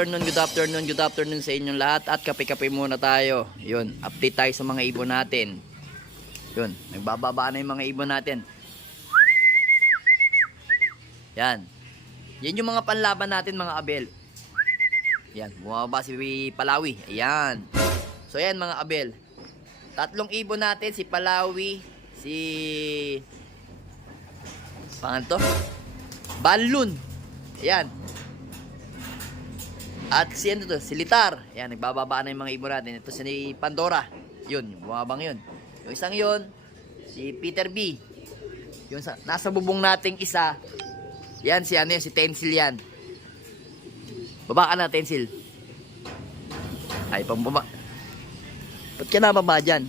afternoon, good afternoon, good afternoon sa inyong lahat at kape-kape muna tayo. Yun, update tayo sa mga ibon natin. Yun, nagbababa na yung mga ibon natin. Yan. Yan yung mga panlaban natin mga abel. Yan, bumababa si Palawi. Ayan. So yan mga abel. Tatlong ibon natin, si Palawi, si... Pangan to? Balloon. Ayan. At si ano to, si Litar. Ayan, nagbababa na yung mga ibon natin. Ito si Pandora. Yun, yung bumabang yun. Yung isang yun, si Peter B. Yung sa, nasa bubong nating isa, yan si ano yan, si Tensil yan. Baba ka na, Tensil. Ay, pambaba. Ba't ka na baba dyan?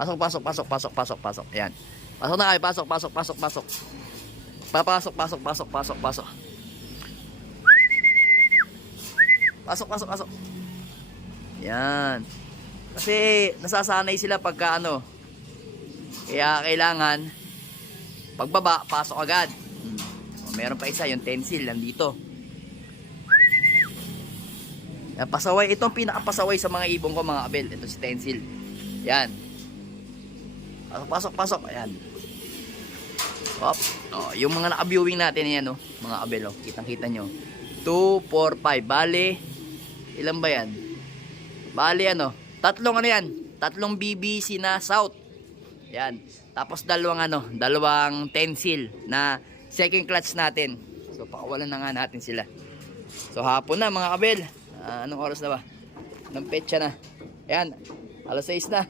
Pasok, pasok, pasok, pasok, pasok, pasok. Ayan. Pasok na kayo, pasok, pasok, pasok, pasok. Papasok, pasok, pasok, pasok, pasok. Pasok, pasok, pasok. Yan. Kasi nasasanay sila pagka ano. Kaya kailangan pagbaba, pasok agad. Hmm. O, meron pa isa, yung tensil, nandito. Yan, pasaway. Ito ang pinakapasaway sa mga ibong ko, mga abel. Ito si tensil. Yan. Pasok, pasok, pasok. Ayan. Hop. Oh, yung mga naka-viewing natin yan, oh, mga abel, oh. Kitang-kita nyo. 2, 4, 5. Bale, ilan ba yan? Bale, ano? Tatlong ano yan? Tatlong BBC na South. Yan. Tapos dalawang ano, dalawang tensil na second clutch natin. So, pakawalan na nga natin sila. So, hapon na, mga kabel. Ah, anong oras na ba? Anong petsa na? Ayan. Alas 6 na.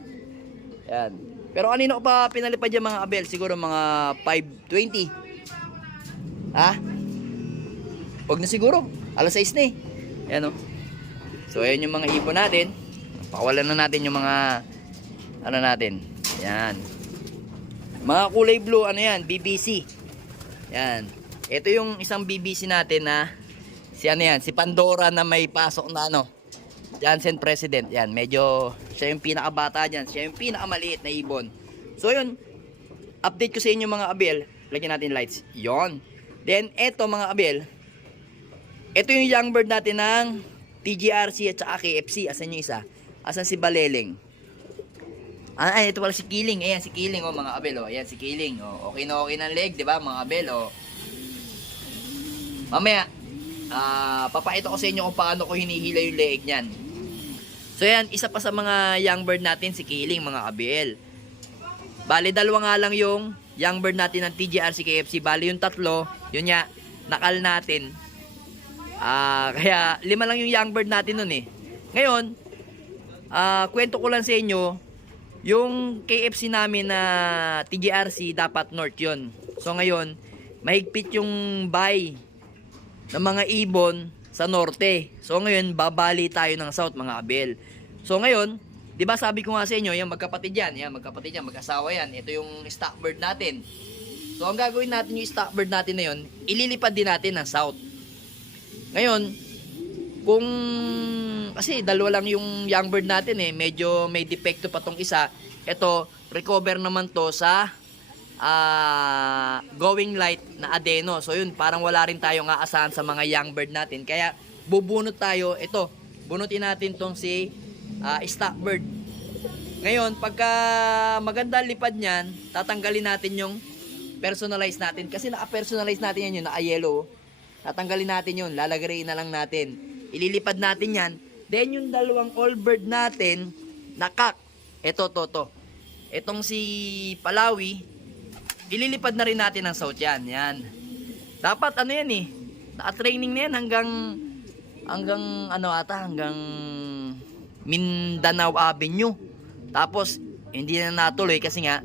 Ayan. Pero kanino pa pinalipad yung mga abel? Siguro mga 5.20. Ha? Huwag na siguro. Alas 6 na eh. Ayan o. So, ayan yung mga ibon natin. Pakawalan na natin yung mga ano natin. Ayan. Mga kulay blue, ano yan? BBC. Ayan. Ito yung isang BBC natin na si ano yan, si Pandora na may pasok na ano, Jansen President. Yan, medyo siya yung pinakabata dyan. Siya yung pinakamaliit na ibon. So yun, update ko sa inyo mga abel. Lagyan natin lights. Yon. Then, eto mga abel. Ito yung young bird natin ng TGRC at saka KFC. Asan yung isa? Asan si Baleleng? Ah, ay, ito pala si Kiling. Ayan, si Kiling, oh, mga abel, oh. Ayan, si Kiling, oh. Okay na okay ng leg, di ba, mga abel, oh. Mamaya, ah, papakita ko sa inyo kung paano ko hinihila yung leeg niyan. So yan, isa pa sa mga young bird natin, si Kiling, mga abel. Bali, dalawa nga lang yung young bird natin ng TGRC KFC. Bali, yung tatlo, yun nga, nakal natin. Ah, kaya lima lang yung young bird natin nun eh. Ngayon, ah, kwento ko lang sa inyo, yung KFC namin na TGRC dapat north yun. So ngayon, mahigpit yung buy ng mga ibon sa norte. So ngayon, babali tayo ng south mga abel. So ngayon, 'di ba sabi ko nga sa inyo, yung magkapatid yan, yan magkapatid yan, mag-asawa yan. Ito yung stock bird natin. So ang gagawin natin yung stock bird natin na yun, ililipad din natin ng south. Ngayon, kung kasi dalawa lang yung young bird natin eh, medyo may depekto pa tong isa. Ito, recover naman to sa ah, going light na adeno. So yun, parang wala rin tayong aasahan sa mga young bird natin. Kaya bubunot tayo, ito, bunutin natin tong si ah, stock bird. Ngayon, pagka maganda lipad niyan, tatanggalin natin yung personalize natin. Kasi naka-personalize natin yan yun, naka-yellow. Tatanggalin natin yun, lalagayin na lang natin. Ililipad natin yan. Then yung dalawang all bird natin, nakak. Ito, to, to. Itong si Palawi, ililipad na rin natin ng south yan. Yan. Dapat ano yan eh, naka-training na yan hanggang, hanggang ano ata, hanggang Mindanao Avenue. Tapos, hindi na natuloy kasi nga,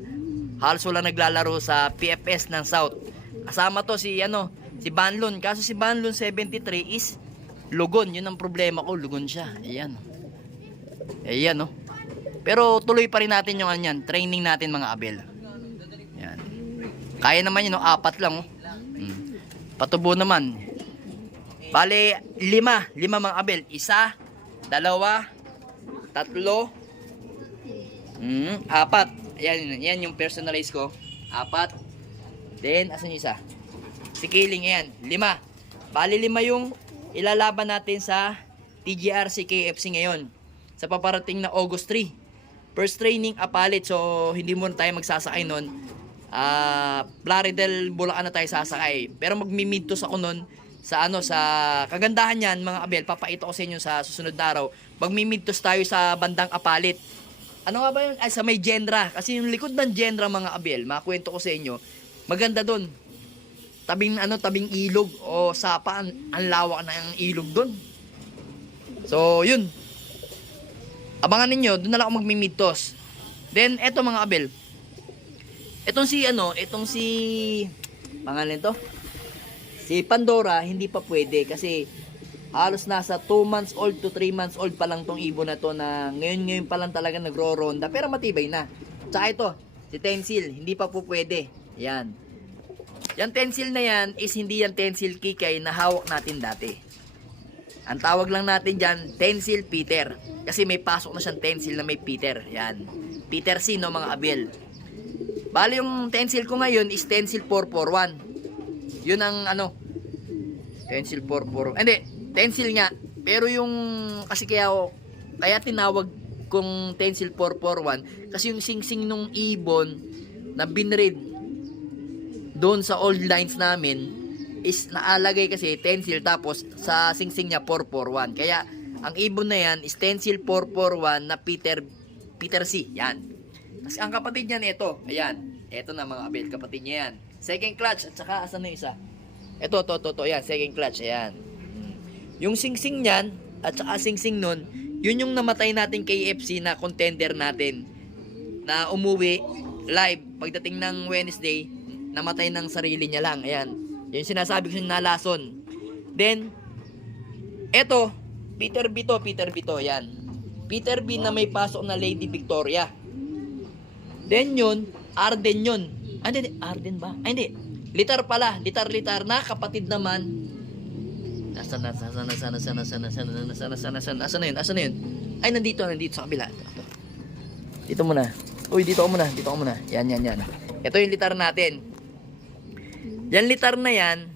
halos wala naglalaro sa PFS ng South. Kasama to si ano, si Banlon. Kaso si Banlon 73 is lugon. Yun ang problema ko, lugon siya. Ayan. Ayan, no. Pero tuloy pa rin natin yung anyan, training natin mga abel. Yan. Kaya naman yun, no? apat lang. Oh. Hmm. Patubo naman. Bale, lima. Lima mga abel. Isa, dalawa, tatlo, mm, apat. Yan, yan yung personalize ko. Apat. Then, asan yung isa? Si Kiling, yan. Lima. Bali, lima yung ilalaban natin sa TGRC KFC ngayon sa paparating na August 3. First training apalit so hindi muna tayo magsasakay nun. Ah, Plaridel Bulacan na tayo sasakay. Pero magmi-midtos ako nun sa ano sa kagandahan niyan mga abel papakita ko sa inyo sa susunod na araw magmi-midtos tayo sa bandang apalit ano nga ba yun ay sa may Gendra kasi yung likod ng Gendra mga abel makwento ko sa inyo maganda doon tabing ano tabing ilog o sapa ang, ang lawak na ng ilog doon so yun abangan ninyo doon na lang ako magmi-midtos then eto mga abel etong si ano etong si pangalan to Si Pandora, hindi pa pwede kasi halos nasa 2 months old to 3 months old pa lang tong ibon na to na ngayon ngayon pa lang talaga nagro-ronda pero matibay na. Tsaka ito, si Tensil, hindi pa po pwede. Yan. Yan Tensil na yan is hindi yan Tensil Kikay na hawak natin dati. Ang tawag lang natin dyan, Tensil Peter. Kasi may pasok na siyang Tensil na may Peter. Yan. Peter C, no, mga abel. Bali yung Tensil ko ngayon is Tensil 441. Yun ang ano, Tensil 44. Hindi, Tensil nga. Pero yung, kasi kaya, kaya tinawag kong Tensil 441, kasi yung singsing nung ibon na binread doon sa old lines namin is naalagay kasi Tensil tapos sa singsing niya 441. Kaya ang ibon na yan is Tensil 441 na Peter Peter C. Yan. Kasi ang kapatid niyan ito. Ayan. Ito na mga abel kapatid niya yan. Second clutch at saka asan na isa? Ito, to, to, to. Yan, second clutch. Ayan. Mm. Yung singsing niyan at saka singsing nun, yun yung namatay natin KFC na contender natin na umuwi live pagdating ng Wednesday, namatay ng sarili niya lang. Ayan. Yung sinasabi ko sa nalason. Then, eto, Peter B to, Peter B to, yan. Peter B na may pasok na Lady Victoria. Then yun, Arden yun. Ah, hindi. Arden ba? Ay, hindi. Litar pala. Litar-litar na kapatid naman. Nasaan na, nasaan na, nasaan na, nasaan na, nasaan na, nasaan na, nasaan na, nasaan na, nasaan na, nasaan na yun, nasaan na yun? Ay, nandito, nandito sa kabila. Ito, ito. Dito muna. Uy, dito ako muna, dito ako muna. Yan, yan, yan. Ito yung litar natin. Yan litar na yan,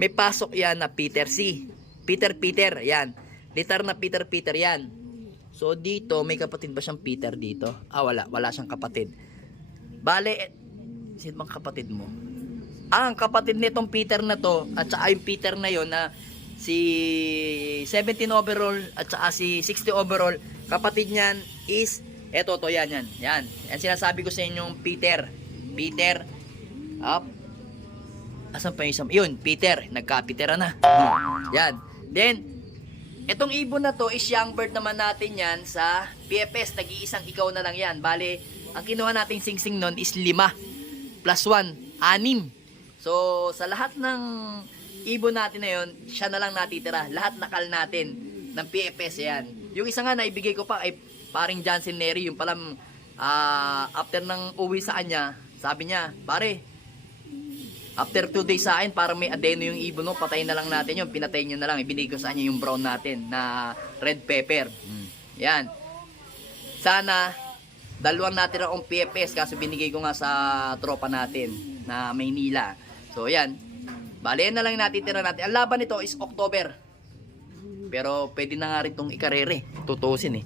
may pasok yan na Peter C. Peter Peter, yan. Litar na Peter Peter yan. So dito, may kapatid ba siyang Peter dito? Ah, wala. Wala siyang kapatid. Bale, eh, sino bang kapatid mo? Ah, ang kapatid nitong Peter na to, at saka yung Peter na yon na si 17 overall at saka si 60 overall, kapatid niyan is, eto to, yan, yan, yan. Yan sinasabi ko sa inyong Peter. Peter, up, Asan pa yung isang? Yun, Peter. Nagka-Peter na. Yan. Then, itong ibon na to is young bird naman natin yan sa PFS. Nag-iisang ikaw na lang yan. Bale, ang kinuha nating singsing nun is 5 plus 1, 6. So, sa lahat ng ibon natin na yun, siya na lang natitira. Lahat nakal natin ng PFS yan. Yung isa nga naibigay ko pa ay paring Johnson Neri. Yung palang ah, after ng uwi sa kanya, sabi niya, pare, After 2 days sa akin, parang may adeno yung ibon mo, patayin na lang natin yun, pinatay nyo na lang, ibinigay ko sa kanya yung brown natin na red pepper. Yan. Sana, dalawang natira akong PFS, kaso binigay ko nga sa tropa natin na Maynila. So, yan. Bale, na lang yung natitira natin. Ang laban nito is October. Pero pwede na nga rin itong ikarere. Tutusin eh.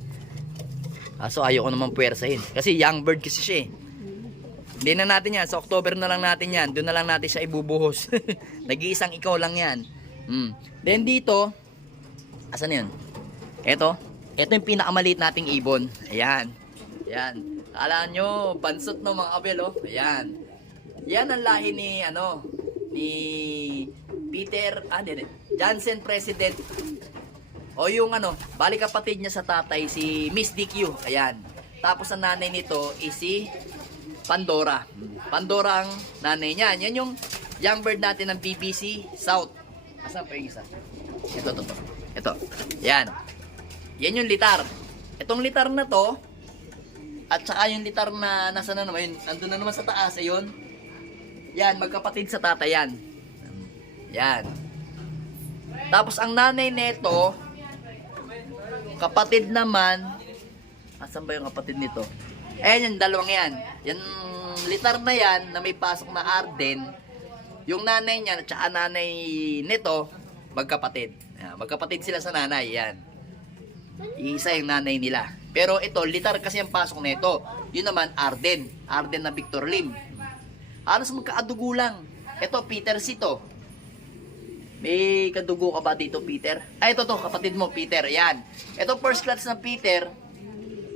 Kaso ayoko naman puwersahin. Kasi young bird kasi siya eh. Hindi na natin yan. Sa October na lang natin yan. Doon na lang natin siya ibubuhos. Nag-iisang ikaw lang yan. Mm. Then dito, asan yun? Ito. Ito yung pinakamaliit nating ibon. Ayan. Ayan. Kala nyo, bansot no mga kabel, oh. Ayan. Yan ang lahi ni, ano, ni Peter, ah, hindi. Johnson President. O yung ano, balik kapatid niya sa tatay, si Miss DQ. Ayan. Tapos ang nanay nito is si Pandora. Pandora ang nanay niya. Yan yung young bird natin ng BBC South. Asan pa yung isa? Ito, ito, ito. Ito. Yan. Yan yung litar. Itong litar na to, at saka yung litar na nasa na naman, nandun na naman sa taas, ayun. Yan, magkapatid sa tata yan. Yan. Tapos ang nanay nito, kapatid naman, asan ba yung kapatid nito? Ayan yung dalawang yan. Yan, litar na yan na may pasok na Arden. Yung nanay niya at saka nanay nito, magkapatid. Magkapatid sila sa nanay. Yan. Iisa yung nanay nila. Pero ito, litar kasi ang pasok nito. Yun naman, Arden. Arden na Victor Lim. Halos magkaadugo lang. Ito, Peter Sito. May kadugo ka ba dito, Peter? Ay, ito to, kapatid mo, Peter. Yan. Ito, first clutch ng Peter.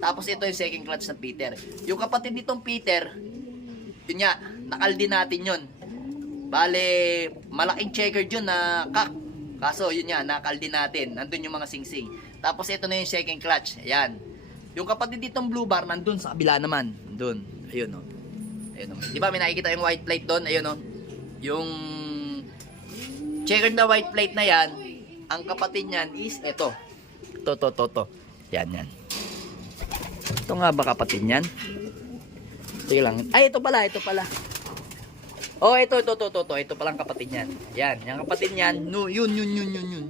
Tapos ito yung second clutch ng Peter. Yung kapatid nitong Peter, yun nga, nakaldi natin yun. Bale, malaking checker yun na kak. Kaso, yun nga, nakaldi natin. Nandun yung mga singsing. Tapos ito na yung second clutch. Ayan. Yung kapatid ditong blue bar, nandun sa kabila naman. Nandun. Ayun, no. Ayun, no. Di ba, may nakikita yung white plate doon? Ayun, no. Yung checkered na white plate na yan, ang kapatid niyan is ito. Ito, to, to, to. Yan, yan. Ito nga ba kapatid niyan? Sige lang. Ay, ito pala, ito pala. Oh, ito, ito, ito, ito, ito. Ito palang kapatid niyan. Yan, yung kapatid niyan, no, yun, yun, yun, yun, yun.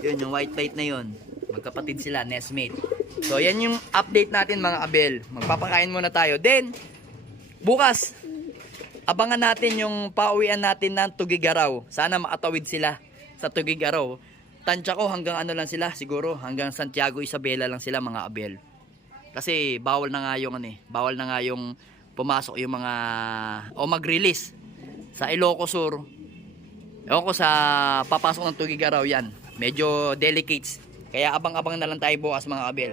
Yun, yung white plate na yun. Magkapatid sila, nestmate. So, yan yung update natin mga abel. Magpapakain muna tayo. Then, bukas, abangan natin yung pauwian natin ng Tugigaraw. Sana makatawid sila sa Tugigaraw. Tansya ko hanggang ano lang sila, siguro hanggang Santiago Isabela lang sila mga abel. Kasi bawal na nga yung ano eh, bawal na nga yung pumasok yung mga o mag-release sa Ilocos Sur. Ewan ko sa papasok ng Tugigaraw yan. Medyo delicates. Kaya abang-abang na lang tayo bukas mga abel.